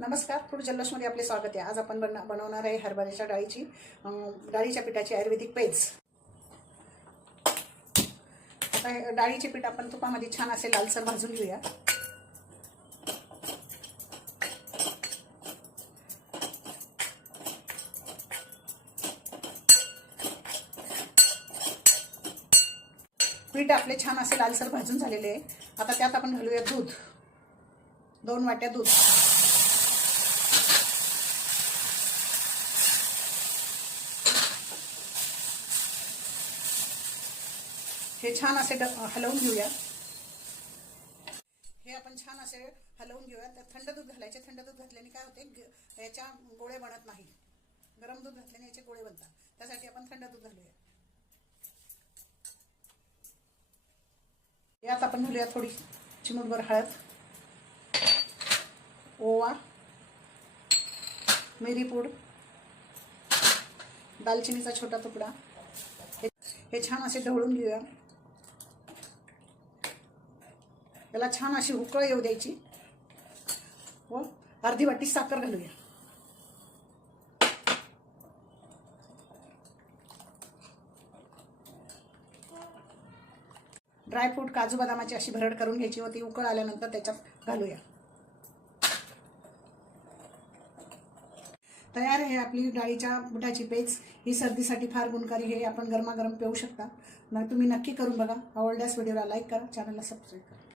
नमस्कार, फूड जल्लोषमध्ये आपले स्वागत आहे। आज आपण बनवणार आहे हरभऱ्याच्या डाळीच्या पिठाची आयुर्वेदिक पेज। आता डाळीचे पीठ आपण तुपामध्ये छान असे लालसर भाजून घेऊया। पीठ आपले छान असे लालसर भाजून झालेले आहे। आता त्यात आपण घालूया दूध, 2 वाट्या दूध। हे छान असे हलवून घेऊया। हे आपण छान असे हलवून घेऊया। तर थंड दूध घालायचे। थंड दूध घातल्याने काय होते, याच्या गोळे बनत नाही। गरम दूध घातल्याने याचे गोळे बनतात, त्यासाठी आपण थंड दूध घालूया। यात आपण घालूया थोडी चिमूटभर हळद, ओवा, मिरी पूड, दालचिनीचा छोटा तुकडा। हे छान असे ढवळून घेऊया। याला छान अशी उकळ येऊ द्यायची व अर्धी वाटी साखर घालूया। ड्रायफ्रूट, काजू बदामाची अशी भरड करून घ्यायची व ती उकळ आल्यानंतर त्याच्यात घालूया। तयार आहे आपली डाळीच्या पिठाची पेज। ही सर्दीसाठी फार गुणकारी आहे। आपण गरमागरम पिऊ शकता। तुम्ही नक्की करून बघा। आवडल्यास व्हिडिओला लाईक करा, चॅनलला सबस्क्राईब करा।